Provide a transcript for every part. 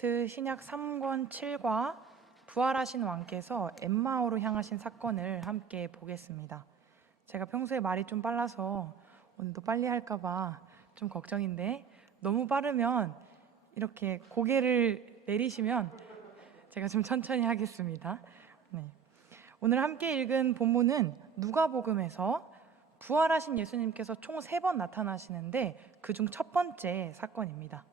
프로젝트 신약 3권 7과 부활하신 왕께서 엠마오로 향하신 사건을 함께 보겠습니다. 제가 평소에 말이 좀 빨라서 오늘도 빨리 할까봐 좀 걱정인데 너무 빠르면 이렇게 고개를 내리시면 제가 좀 천천히 하겠습니다. 네. 오늘 함께 읽은 본문은 누가복음에서 부활하신 예수님께서 총 3번 나타나시는데 그중 첫 번째 사건입니다.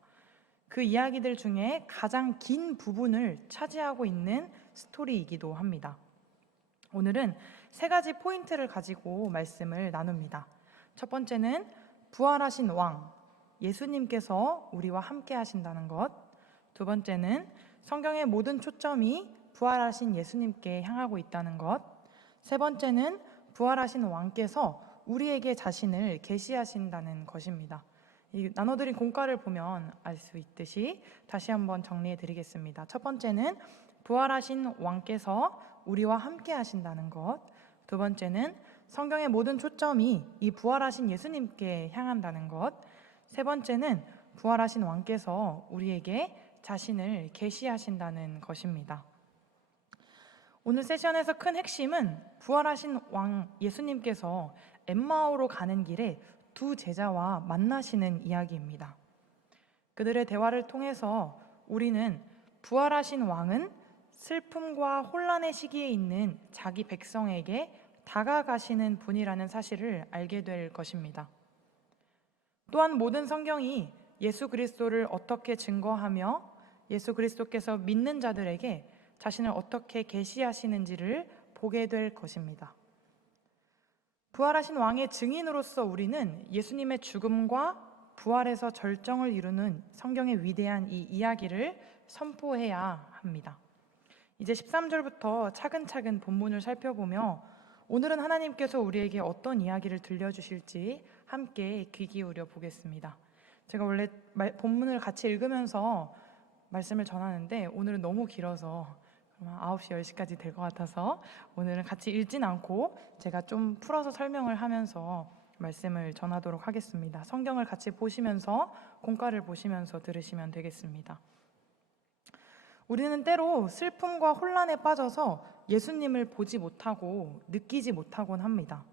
그 이야기들 중에 가장 긴 부분을 차지하고 있는 스토리이기도 합니다. 오늘은 3가지 포인트를 가지고 말씀을 나눕니다. 첫 번째는 부활하신 왕, 예수님께서 우리와 함께 하신다는 것. 두 번째는 성경의 모든 초점이 부활하신 예수님께 향하고 있다는 것. 세 번째는 부활하신 왕께서 우리에게 자신을 계시하신다는 것입니다. 이 나눠드린 공과를 보면 알 수 있듯이 다시 한번 정리해 드리겠습니다. 첫 번째는 부활하신 왕께서 우리와 함께 하신다는 것. 두 번째는 성경의 모든 초점이 이 부활하신 예수님께 향한다는 것. 세 번째는 부활하신 왕께서 우리에게 자신을 계시하신다는 것입니다. 오늘 세션에서 큰 핵심은 부활하신 왕 예수님께서 엠마오로 가는 길에 두 제자와 만나시는 이야기입니다. 그들의 대화를 통해서 우리는 부활하신 왕은 슬픔과 혼란의 시기에 있는 자기 백성에게 다가가시는 분이라는 사실을 알게 될 것입니다. 또한 모든 성경이 예수 그리스도를 어떻게 증거하며 예수 그리스도께서 믿는 자들에게 자신을 어떻게 계시하시는지를 보게 될 것입니다. 부활하신 왕의 증인으로서 우리는 예수님의 죽음과 부활에서 절정을 이루는 성경의 위대한 이 이야기를 선포해야 합니다. 이제 13절부터 차근차근 본문을 살펴보며 오늘은 하나님께서 우리에게 어떤 이야기를 들려주실지 함께 귀 기울여 보겠습니다. 제가 원래 본문을 같이 읽으면서 말씀을 전하는데 오늘은 너무 길어서 9시, 10시까지 될 것 같아서 오늘은 같이 읽진 않고 제가 좀 풀어서 설명을 하면서 말씀을 전하도록 하겠습니다. 성경을 같이 보시면서 공과를 보시면서 들으시면 되겠습니다. 우리는 때로 슬픔과 혼란에 빠져서 예수님을 보지 못하고 느끼지 못하곤 합니다.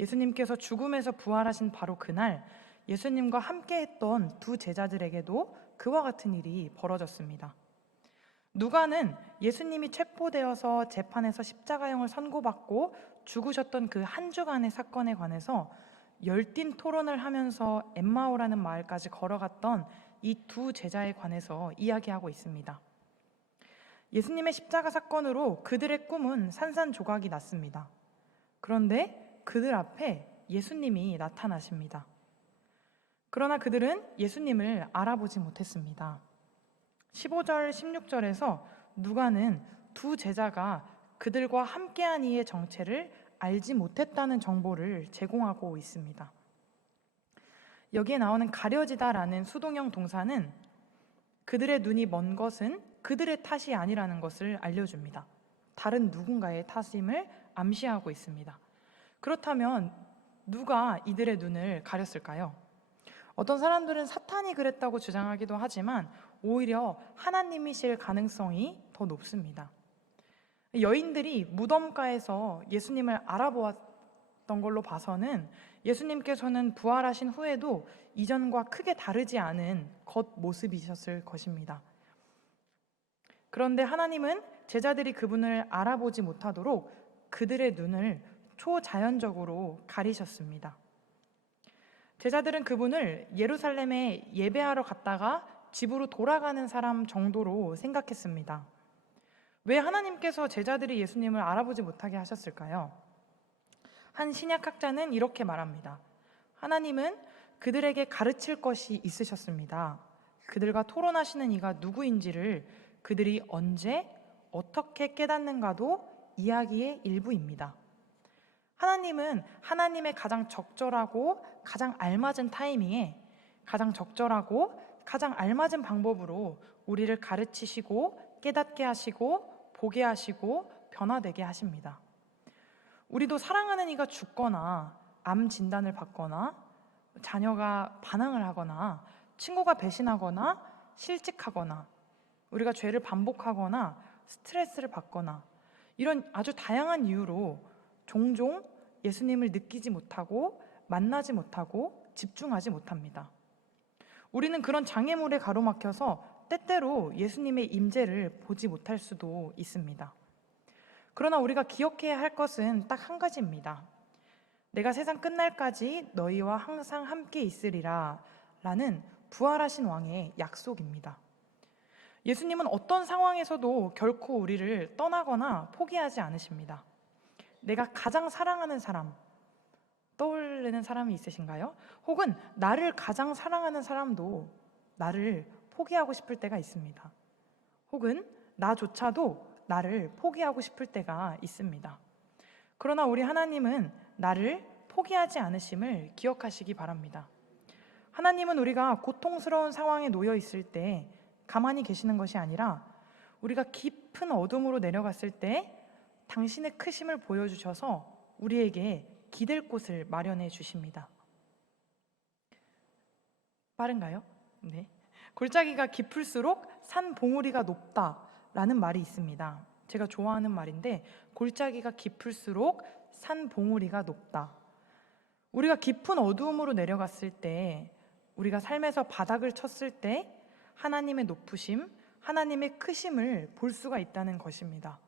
예수님께서 죽음에서 부활하신 바로 그날 예수님과 함께 했던 두 제자들에게도 그와 같은 일이 벌어졌습니다. 누가는 예수님이 체포되어서 재판에서 십자가형을 선고받고 죽으셨던 그 한 주간의 사건에 관해서 열띤 토론을 하면서 엠마오라는 마을까지 걸어갔던 이 두 제자에 관해서 이야기하고 있습니다. 예수님의 십자가 사건으로 그들의 꿈은 산산조각이 났습니다. 그런데 그들 앞에 예수님이 나타나십니다. 그러나 그들은 예수님을 알아보지 못했습니다. 15절, 16절에서 누가는 두 제자가 그들과 함께한 이의 정체를 알지 못했다는 정보를 제공하고 있습니다. 여기에 나오는 가려지다라는 수동형 동사는 그들의 눈이 먼 것은 그들의 탓이 아니라는 것을 알려줍니다. 다른 누군가의 탓임을 암시하고 있습니다. 그렇다면 누가 이들의 눈을 가렸을까요? 어떤 사람들은 사탄이 그랬다고 주장하기도 하지만 오히려 하나님이실 가능성이 더 높습니다. 여인들이 무덤가에서 예수님을 알아보았던 걸로 봐서는 예수님께서는 부활하신 후에도 이전과 크게 다르지 않은 겉모습이셨을 것입니다. 그런데 하나님은 제자들이 그분을 알아보지 못하도록 그들의 눈을 초자연적으로 가리셨습니다. 제자들은 그분을 예루살렘에 예배하러 갔다가 집으로 돌아가는 사람 정도로 생각했습니다. 왜 하나님께서 제자들이 예수님을 알아보지 못하게 하셨을까요? 한 신약학자는 이렇게 말합니다. 하나님은 그들에게 가르칠 것이 있으셨습니다. 그들과 토론하시는 이가 누구인지를 그들이 언제 어떻게 깨닫는가도 이야기의 일부입니다. 하나님은 하나님의 가장 적절하고 가장 알맞은 타이밍에 가장 적절하고 가장 알맞은 방법으로 우리를 가르치시고 깨닫게 하시고 보게 하시고 변화되게 하십니다. 우리도 사랑하는 이가 죽거나 암 진단을 받거나 자녀가 반항을 하거나 친구가 배신하거나 실직하거나 우리가 죄를 반복하거나 스트레스를 받거나 이런 아주 다양한 이유로 종종 예수님을 느끼지 못하고 만나지 못하고 집중하지 못합니다. 우리는 그런 장애물에 가로막혀서 때때로 예수님의 임재를 보지 못할 수도 있습니다. 그러나 우리가 기억해야 할 것은 딱 한 가지입니다. 내가 세상 끝날까지 너희와 항상 함께 있으리라 라는 부활하신 왕의 약속입니다. 예수님은 어떤 상황에서도 결코 우리를 떠나거나 포기하지 않으십니다. 내가 가장 사랑하는 사람, 떠오르는 사람이 있으신가요? 혹은 나를 가장 사랑하는 사람도 나를 포기하고 싶을 때가 있습니다. 혹은 나조차도 나를 포기하고 싶을 때가 있습니다. 그러나 우리 하나님은 나를 포기하지 않으심을 기억하시기 바랍니다. 하나님은 우리가 고통스러운 상황에 놓여 있을 때 가만히 계시는 것이 아니라 우리가 깊은 어둠으로 내려갔을 때 당신의 크심을 보여주셔서 우리에게 기댈 곳을 마련해 주십니다. 빠른가요? 네. 골짜기가 깊을수록 산 봉우리가 높다라는 말이 있습니다. 제가 좋아하는 말인데 골짜기가 깊을수록 산 봉우리가 높다. 우리가 깊은 어두움으로 내려갔을 때, 우리가 삶에서 바닥을 쳤을 때 하나님의 높으심, 하나님의 크심을 볼 수가 있다는 것입니다.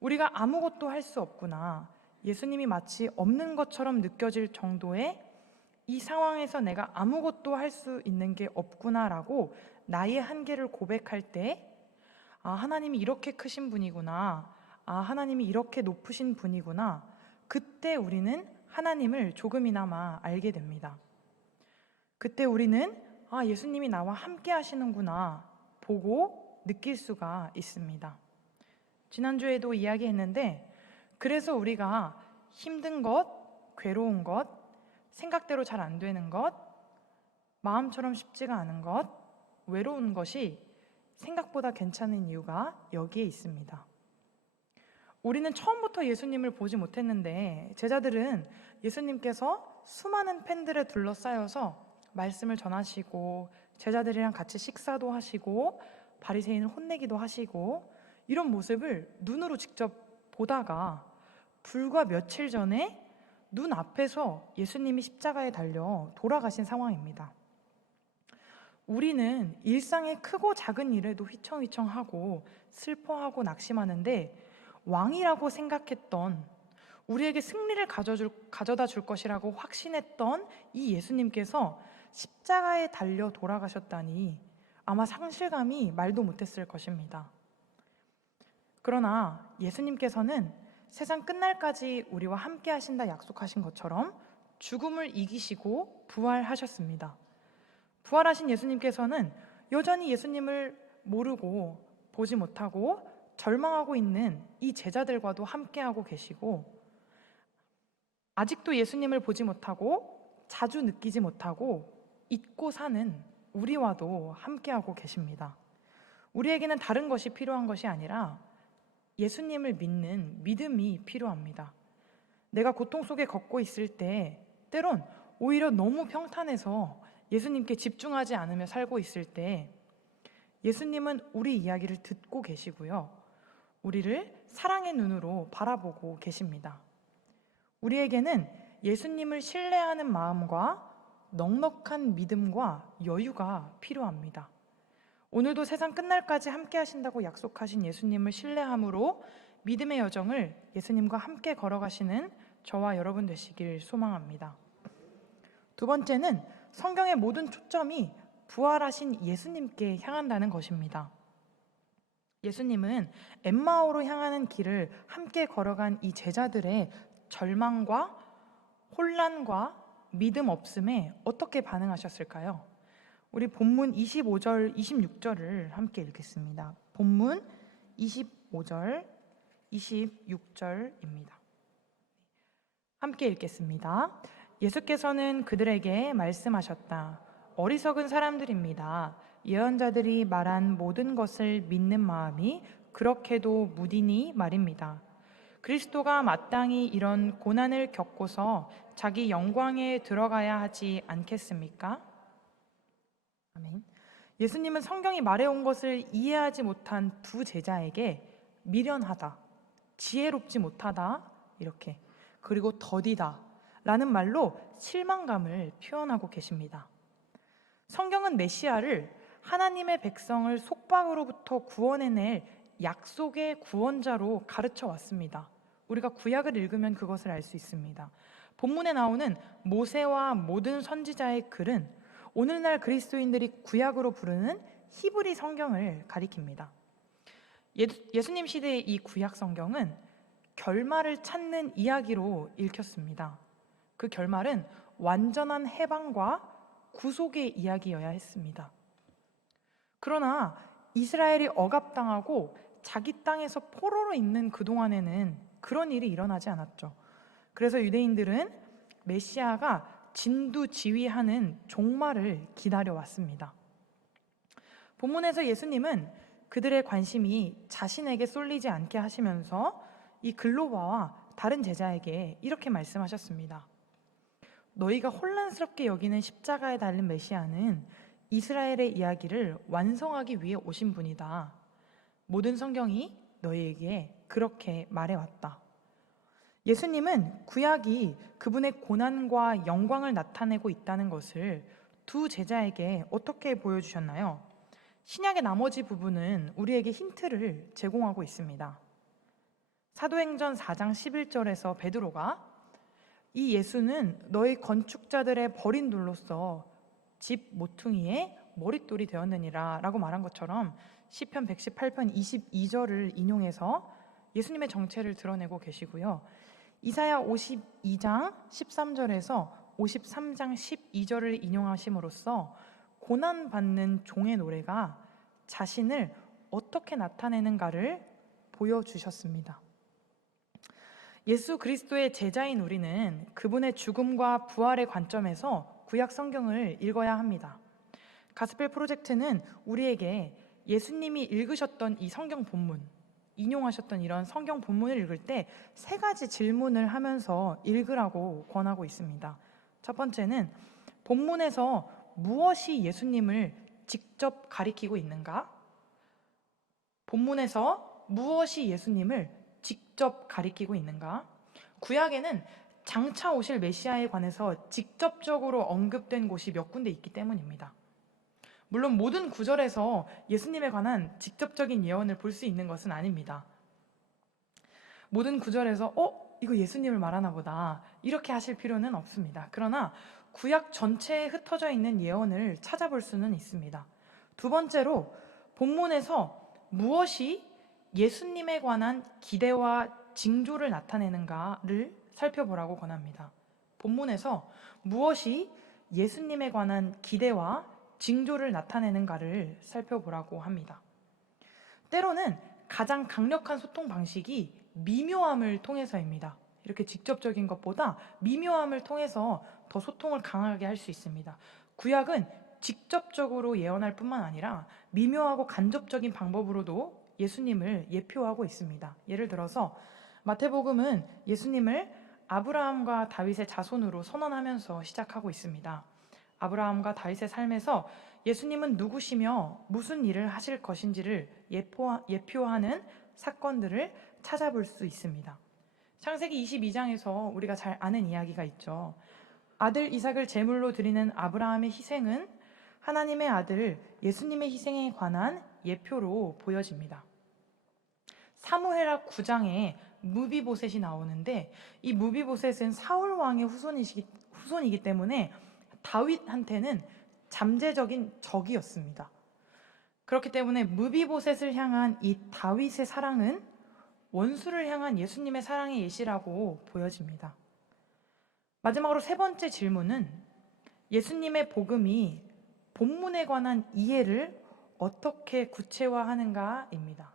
우리가 아무것도 할 수 없구나, 예수님이 마치 없는 것처럼 느껴질 정도의 이 상황에서 내가 아무것도 할 수 있는 게 없구나라고 나의 한계를 고백할 때, 아, 하나님이 이렇게 크신 분이구나, 아, 하나님이 이렇게 높으신 분이구나, 그때 우리는 하나님을 조금이나마 알게 됩니다. 그때 우리는 아, 예수님이 나와 함께 하시는구나 보고 느낄 수가 있습니다. 지난주에도 이야기했는데, 그래서 우리가 힘든 것, 괴로운 것, 생각대로 잘 안 되는 것, 마음처럼 쉽지가 않은 것, 외로운 것이 생각보다 괜찮은 이유가 여기에 있습니다. 우리는 처음부터 예수님을 보지 못했는데 제자들은 예수님께서 수많은 팬들에 둘러싸여서 말씀을 전하시고 제자들이랑 같이 식사도 하시고 바리새인을 혼내기도 하시고 이런 모습을 눈으로 직접 보다가 불과 며칠 전에 눈 앞에서 예수님이 십자가에 달려 돌아가신 상황입니다. 우리는 일상의 크고 작은 일에도 휘청휘청하고 슬퍼하고 낙심하는데, 왕이라고 생각했던, 우리에게 승리를 가져다 줄 것이라고 확신했던 이 예수님께서 십자가에 달려 돌아가셨다니 아마 상실감이 말도 못했을 것입니다. 그러나 예수님께서는 세상 끝날까지 우리와 함께 하신다 약속하신 것처럼 죽음을 이기시고 부활하셨습니다. 부활하신 예수님께서는 여전히 예수님을 모르고 보지 못하고 절망하고 있는 이 제자들과도 함께하고 계시고, 아직도 예수님을 보지 못하고 자주 느끼지 못하고 잊고 사는 우리와도 함께하고 계십니다. 우리에게는 다른 것이 필요한 것이 아니라 예수님을 믿는 믿음이 필요합니다. 내가 고통 속에 걷고 있을 때, 때론 오히려 너무 평탄해서 예수님께 집중하지 않으며 살고 있을 때 예수님은 우리 이야기를 듣고 계시고요, 우리를 사랑의 눈으로 바라보고 계십니다. 우리에게는 예수님을 신뢰하는 마음과 넉넉한 믿음과 여유가 필요합니다. 오늘도 세상 끝날까지 함께 하신다고 약속하신 예수님을 신뢰함으로 믿음의 여정을 예수님과 함께 걸어가시는 저와 여러분 되시길 소망합니다. 두 번째는 성경의 모든 초점이 부활하신 예수님께 향한다는 것입니다. 예수님은 엠마오로 향하는 길을 함께 걸어간 이 제자들의 절망과 혼란과 믿음 없음에 어떻게 반응하셨을까요? 우리 본문 25절, 26절을 함께 읽겠습니다. 본문 25절, 26절입니다. 함께 읽겠습니다. 예수께서는 그들에게 말씀하셨다. 어리석은 사람들입니다. 예언자들이 말한 모든 것을 믿는 마음이 그렇게도 무디니 말입니다. 그리스도가 마땅히 이런 고난을 겪고서 자기 영광에 들어가야 하지 않겠습니까? 아멘. 예수님은 성경이 말해온 것을 이해하지 못한 두 제자에게 미련하다, 지혜롭지 못하다, 이렇게, 그리고 더디다 라는 말로 실망감을 표현하고 계십니다. 성경은 메시아를 하나님의 백성을 속박으로부터 구원해낼 약속의 구원자로 가르쳐 왔습니다. 우리가 구약을 읽으면 그것을 알 수 있습니다. 본문에 나오는 모세와 모든 선지자의 글은 오늘날 그리스도인들이 구약으로 부르는 히브리 성경을 가리킵니다. 예수님 시대의 이 구약 성경은 결말을 찾는 이야기로 읽혔습니다. 그 결말은 완전한 해방과 구속의 이야기여야 했습니다. 그러나 이스라엘이 억압당하고 자기 땅에서 포로로 있는 그동안에는 그런 일이 일어나지 않았죠. 그래서 유대인들은 메시아가 진두지휘하는 종말을 기다려왔습니다. 본문에서 예수님은 그들의 관심이 자신에게 쏠리지 않게 하시면서 이 글로바와 다른 제자에게 이렇게 말씀하셨습니다. 너희가 혼란스럽게 여기는 십자가에 달린 메시아는 이스라엘의 이야기를 완성하기 위해 오신 분이다. 모든 성경이 너희에게 그렇게 말해왔다. 예수님은 구약이 그분의 고난과 영광을 나타내고 있다는 것을 두 제자에게 어떻게 보여주셨나요? 신약의 나머지 부분은 우리에게 힌트를 제공하고 있습니다. 사도행전 4장 11절에서 베드로가 이 예수는 너희 건축자들의 버린 돌로서 집 모퉁이에 머릿돌이 되었느니라 라고 말한 것처럼 시편 118편 22절을 인용해서 예수님의 정체를 드러내고 계시고요. 이사야 52장 13절에서 53장 12절을 인용하심으로써 고난받는 종의 노래가 자신을 어떻게 나타내는가를 보여주셨습니다. 예수 그리스도의 제자인 우리는 그분의 죽음과 부활의 관점에서 구약 성경을 읽어야 합니다. 가스펠 프로젝트는 우리에게 예수님이 읽으셨던 이 성경 본문, 인용하셨던 이런 성경 본문을 읽을 때 세 가지 질문을 하면서 읽으라고 권하고 있습니다. 첫 번째는 본문에서 무엇이 예수님을 직접 가리키고 있는가? 본문에서 무엇이 예수님을 직접 가리키고 있는가? 구약에는 장차 오실 메시아에 관해서 직접적으로 언급된 곳이 몇 군데 있기 때문입니다. 물론 모든 구절에서 예수님에 관한 직접적인 예언을 볼 수 있는 것은 아닙니다. 모든 구절에서 이거 예수님을 말하나 보다 이렇게 하실 필요는 없습니다. 그러나 구약 전체에 흩어져 있는 예언을 찾아볼 수는 있습니다. 두 번째로 본문에서 무엇이 예수님에 관한 기대와 징조를 나타내는가를 살펴보라고 권합니다. 본문에서 무엇이 예수님에 관한 기대와 징조를 나타내는가를 살펴보라고 합니다. 때로는 가장 강력한 소통 방식이 미묘함을 통해서입니다. 이렇게 직접적인 것보다 미묘함을 통해서 더 소통을 강하게 할 수 있습니다. 구약은 직접적으로 예언할 뿐만 아니라 미묘하고 간접적인 방법으로도 예수님을 예표하고 있습니다. 예를 들어서 마태복음은 예수님을 아브라함과 다윗의 자손으로 선언하면서 시작하고 있습니다. 아브라함과 다윗의 삶에서 예수님은 누구시며 무슨 일을 하실 것인지를 예표하는 사건들을 찾아볼 수 있습니다. 창세기 22장에서 우리가 잘 아는 이야기가 있죠. 아들 이삭을 제물로 드리는 아브라함의 희생은 하나님의 아들 예수님의 희생에 관한 예표로 보여집니다. 사무엘하 9장에 무비보셋이 나오는데 이 무비보셋은 사울 왕의 후손이기 때문에 다윗한테는 잠재적인 적이었습니다. 그렇기 때문에 무비보셋을 향한 이 다윗의 사랑은 원수를 향한 예수님의 사랑의 예시라고 보여집니다. 마지막으로 세 번째 질문은 예수님의 복음이 본문에 관한 이해를 어떻게 구체화하는가입니다.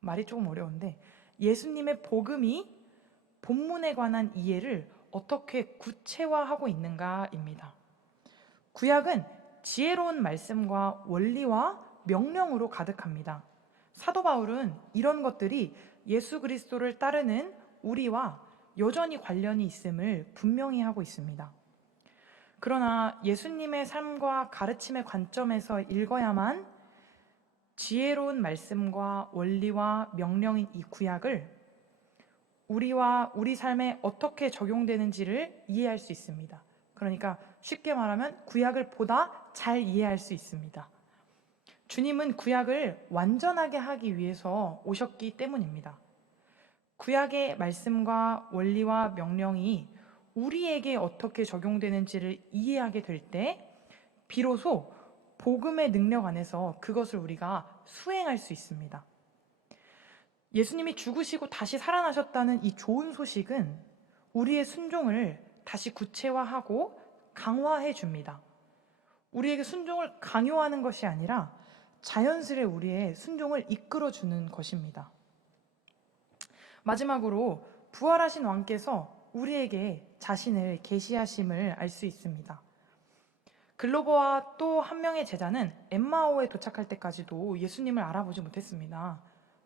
말이 조금 어려운데 예수님의 복음이 본문에 관한 이해를 어떻게 구체화하고 있는가입니다. 구약은 지혜로운 말씀과 원리와 명령으로 가득합니다. 사도 바울은 이런 것들이 예수 그리스도를 따르는 우리와 여전히 관련이 있음을 분명히 하고 있습니다. 그러나 예수님의 삶과 가르침의 관점에서 읽어야만 지혜로운 말씀과 원리와 명령인 이 구약을 우리와 우리 삶에 어떻게 적용되는지를 이해할 수 있습니다. 그러니까 쉽게 말하면 구약을 보다 잘 이해할 수 있습니다. 주님은 구약을 완전하게 하기 위해서 오셨기 때문입니다. 구약의 말씀과 원리와 명령이 우리에게 어떻게 적용되는지를 이해하게 될 때 비로소 복음의 능력 안에서 그것을 우리가 수행할 수 있습니다. 예수님이 죽으시고 다시 살아나셨다는 이 좋은 소식은 우리의 순종을 다시 구체화하고 강화해 줍니다. 우리에게 순종을 강요하는 것이 아니라 자연스레 우리의 순종을 이끌어주는 것입니다. 마지막으로 부활하신 왕께서 우리에게 자신을 계시하심을 알 수 있습니다. 글로버와 또 한 명의 제자는 엠마오에 도착할 때까지도 예수님을 알아보지 못했습니다.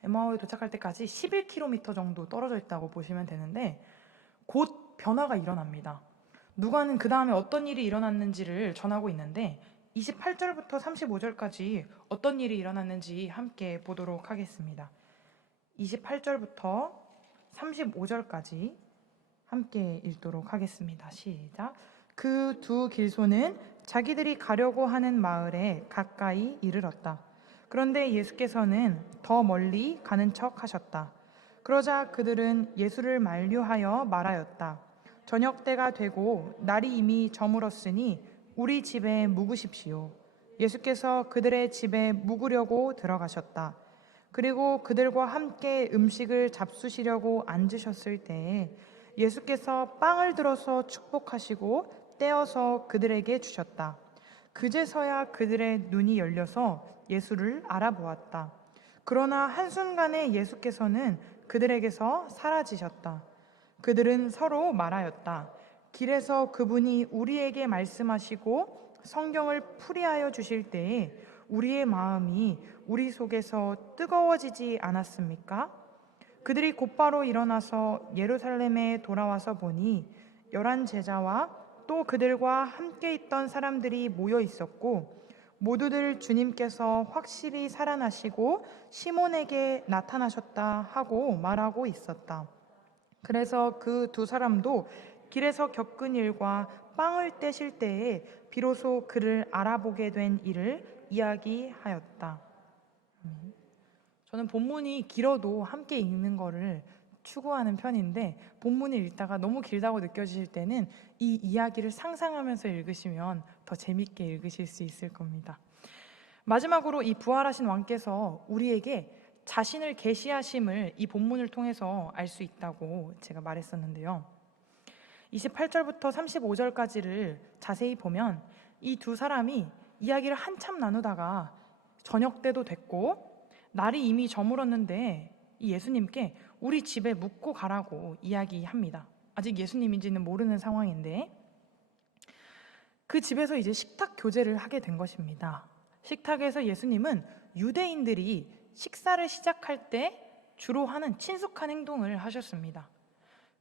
엠마오에 도착할 때까지 11km 정도 떨어져 있다고 보시면 되는데 곧 변화가 일어납니다. 누가는 그 다음에 어떤 일이 일어났는지를 전하고 있는데 28절부터 35절까지 어떤 일이 일어났는지 함께 보도록 하겠습니다. 28절부터 35절까지 함께 읽도록 하겠습니다. 시작. 그 두 길소는 자기들이 가려고 하는 마을에 가까이 이르렀다. 그런데 예수께서는 더 멀리 가는 척 하셨다. 그러자 그들은 예수를 만류하여 말하였다. 저녁 때가 되고 날이 이미 저물었으니 우리 집에 묵으십시오. 예수께서 그들의 집에 묵으려고 들어가셨다. 그리고 그들과 함께 음식을 잡수시려고 앉으셨을 때에 예수께서 빵을 들어서 축복하시고 떼어서 그들에게 주셨다. 그제서야 그들의 눈이 열려서 예수를 알아보았다. 그러나 한순간에 예수께서는 그들에게서 사라지셨다. 그들은 서로 말하였다. 길에서 그분이 우리에게 말씀하시고 성경을 풀이하여 주실 때에 우리의 마음이 우리 속에서 뜨거워지지 않았습니까? 그들이 곧바로 일어나서 예루살렘에 돌아와서 보니 11 제자와 또 그들과 함께 있던 사람들이 모여 있었고 모두들 주님께서 확실히 살아나시고 시몬에게 나타나셨다 하고 말하고 있었다. 그래서 그 두 사람도 길에서 겪은 일과 빵을 떼실 때에 비로소 그를 알아보게 된 일을 이야기하였다. 저는 본문이 길어도 함께 읽는 거를 추구하는 편인데 본문을 읽다가 너무 길다고 느껴지실 때는 이 이야기를 상상하면서 읽으시면 더 재밌게 읽으실 수 있을 겁니다. 마지막으로 이 부활하신 왕께서 우리에게 자신을 계시하심을 이 본문을 통해서 알 수 있다고 제가 말했었는데요. 28절부터 35절까지를 자세히 보면 이 두 사람이 이야기를 한참 나누다가 저녁 때도 됐고 날이 이미 저물었는데 이 예수님께 우리 집에 묵고 가라고 이야기합니다. 아직 예수님인지는 모르는 상황인데 그 집에서 이제 식탁 교제를 하게 된 것입니다. 식탁에서 예수님은 유대인들이 식사를 시작할 때 주로 하는 친숙한 행동을 하셨습니다.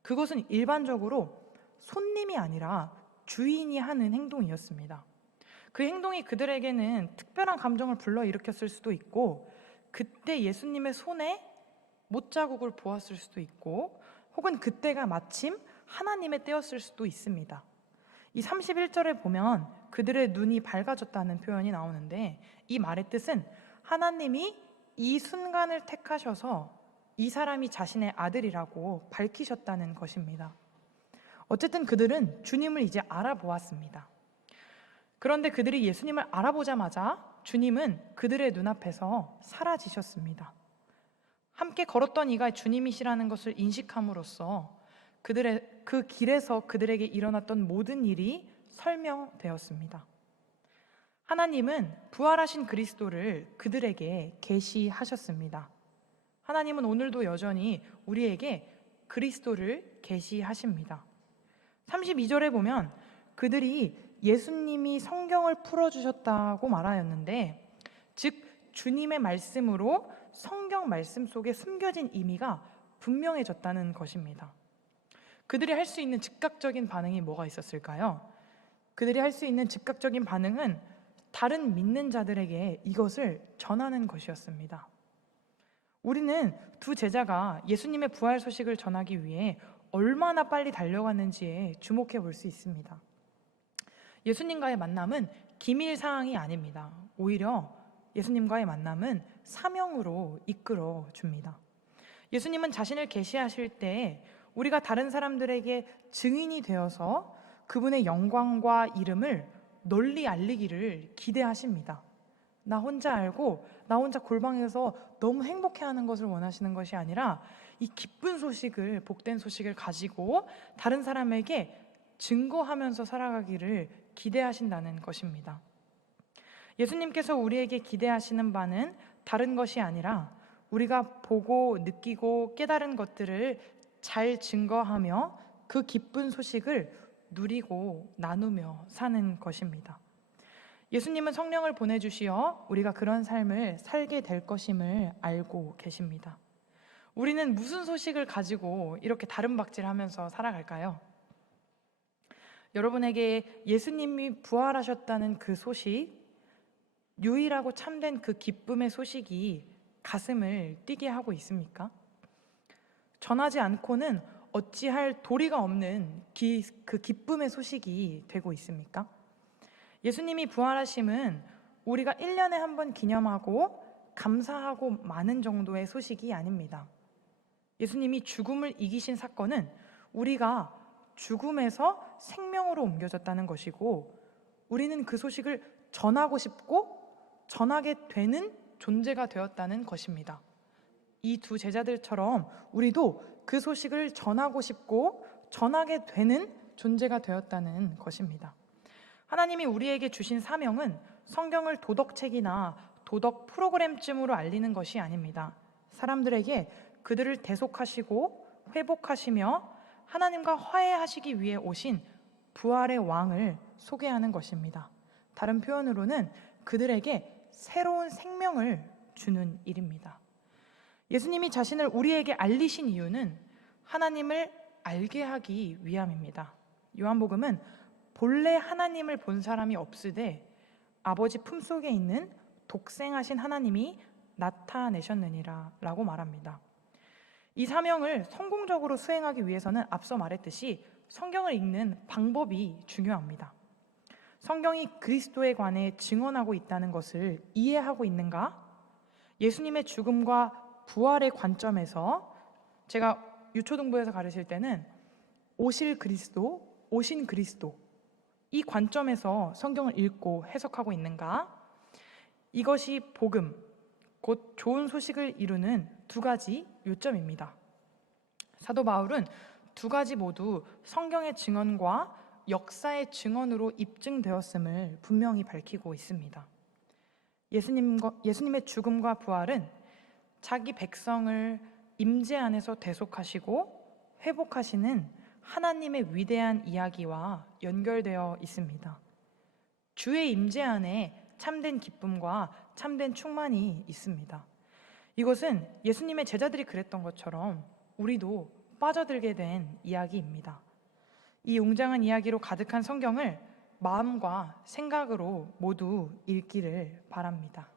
그것은 일반적으로 손님이 아니라 주인이 하는 행동이었습니다. 그 행동이 그들에게는 특별한 감정을 불러일으켰을 수도 있고 그때 예수님의 손에 못자국을 보았을 수도 있고 혹은 그때가 마침 하나님의 때였을 수도 있습니다. 이 31절에 보면 그들의 눈이 밝아졌다는 표현이 나오는데 이 말의 뜻은 하나님이 이 순간을 택하셔서 이 사람이 자신의 아들이라고 밝히셨다는 것입니다. 어쨌든 그들은 주님을 이제 알아보았습니다. 그런데 그들이 예수님을 알아보자마자 주님은 그들의 눈앞에서 사라지셨습니다. 함께 걸었던 이가 주님이시라는 것을 인식함으로써 그들의 그 길에서 그들에게 일어났던 모든 일이 설명되었습니다. 하나님은 부활하신 그리스도를 그들에게 계시하셨습니다. 하나님은 오늘도 여전히 우리에게 그리스도를 계시하십니다. 32절에 보면 그들이 예수님이 성경을 풀어주셨다고 말하였는데 즉 주님의 말씀으로 성경 말씀 속에 숨겨진 의미가 분명해졌다는 것입니다. 그들이 할 수 있는 즉각적인 반응이 뭐가 있었을까요? 그들이 할 수 있는 즉각적인 반응은 다른 믿는 자들에게 이것을 전하는 것이었습니다. 우리는 두 제자가 예수님의 부활 소식을 전하기 위해 얼마나 빨리 달려갔는지에 주목해 볼 수 있습니다. 예수님과의 만남은 기밀 사항이 아닙니다. 오히려 예수님과의 만남은 사명으로 이끌어 줍니다. 예수님은 자신을 계시하실 때 우리가 다른 사람들에게 증인이 되어서 그분의 영광과 이름을 널리 알리기를 기대하십니다. 나 혼자 알고 나 혼자 골방에서 너무 행복해하는 것을 원하시는 것이 아니라 이 기쁜 소식을, 복된 소식을 가지고 다른 사람에게 증거하면서 살아가기를 기대하신다는 것입니다. 예수님께서 우리에게 기대하시는 바는 다른 것이 아니라 우리가 보고 느끼고 깨달은 것들을 잘 증거하며 그 기쁜 소식을 누리고 나누며 사는 것입니다. 예수님은 성령을 보내주시어 우리가 그런 삶을 살게 될 것임을 알고 계십니다. 우리는 무슨 소식을 가지고 이렇게 다름박질하면서 살아갈까요? 여러분에게 예수님이 부활하셨다는 그 소식, 유일하고 참된 그 기쁨의 소식이 가슴을 뛰게 하고 있습니까? 전하지 않고는 어찌할 도리가 없는 그 기쁨의 소식이 되고 있습니까? 예수님이 부활하심은 우리가 1년에 한 번 기념하고 감사하고 많은 정도의 소식이 아닙니다. 예수님이 죽음을 이기신 사건은 우리가 죽음에서 생명으로 옮겨졌다는 것이고, 우리는 그 소식을 전하고 싶고 전하게 되는 존재가 되었다는 것입니다. 이 두 제자들처럼 우리도 그 소식을 전하고 싶고 전하게 되는 존재가 되었다는 것입니다. 하나님이 우리에게 주신 사명은 성경을 도덕책이나 도덕 프로그램쯤으로 알리는 것이 아닙니다. 사람들에게 그들을 대속하시고 회복하시며 하나님과 화해하시기 위해 오신 부활의 왕을 소개하는 것입니다. 다른 표현으로는 그들에게 새로운 생명을 주는 일입니다. 예수님이 자신을 우리에게 알리신 이유는 하나님을 알게 하기 위함입니다. 요한복음은 본래 하나님을 본 사람이 없으되 아버지 품속에 있는 독생하신 하나님이 나타내셨느니라 라고 말합니다. 이 사명을 성공적으로 수행하기 위해서는 앞서 말했듯이 성경을 읽는 방법이 중요합니다. 성경이 그리스도에 관해 증언하고 있다는 것을 이해하고 있는가? 예수님의 죽음과 부활의 관점에서, 제가 유초등부에서 가르칠 때는 오실 그리스도, 오신 그리스도, 이 관점에서 성경을 읽고 해석하고 있는가? 이것이 복음, 곧 좋은 소식을 이루는 두 가지 요점입니다. 사도 바울은 두 가지 모두 성경의 증언과 역사의 증언으로 입증되었음을 분명히 밝히고 있습니다. 예수님의 죽음과 부활은 자기 백성을 임재 안에서 대속하시고 회복하시는 하나님의 위대한 이야기와 연결되어 있습니다. 주의 임재 안에 참된 기쁨과 참된 충만이 있습니다. 이것은 예수님의 제자들이 그랬던 것처럼 우리도 빠져들게 된 이야기입니다. 이 웅장한 이야기로 가득한 성경을 마음과 생각으로 모두 읽기를 바랍니다.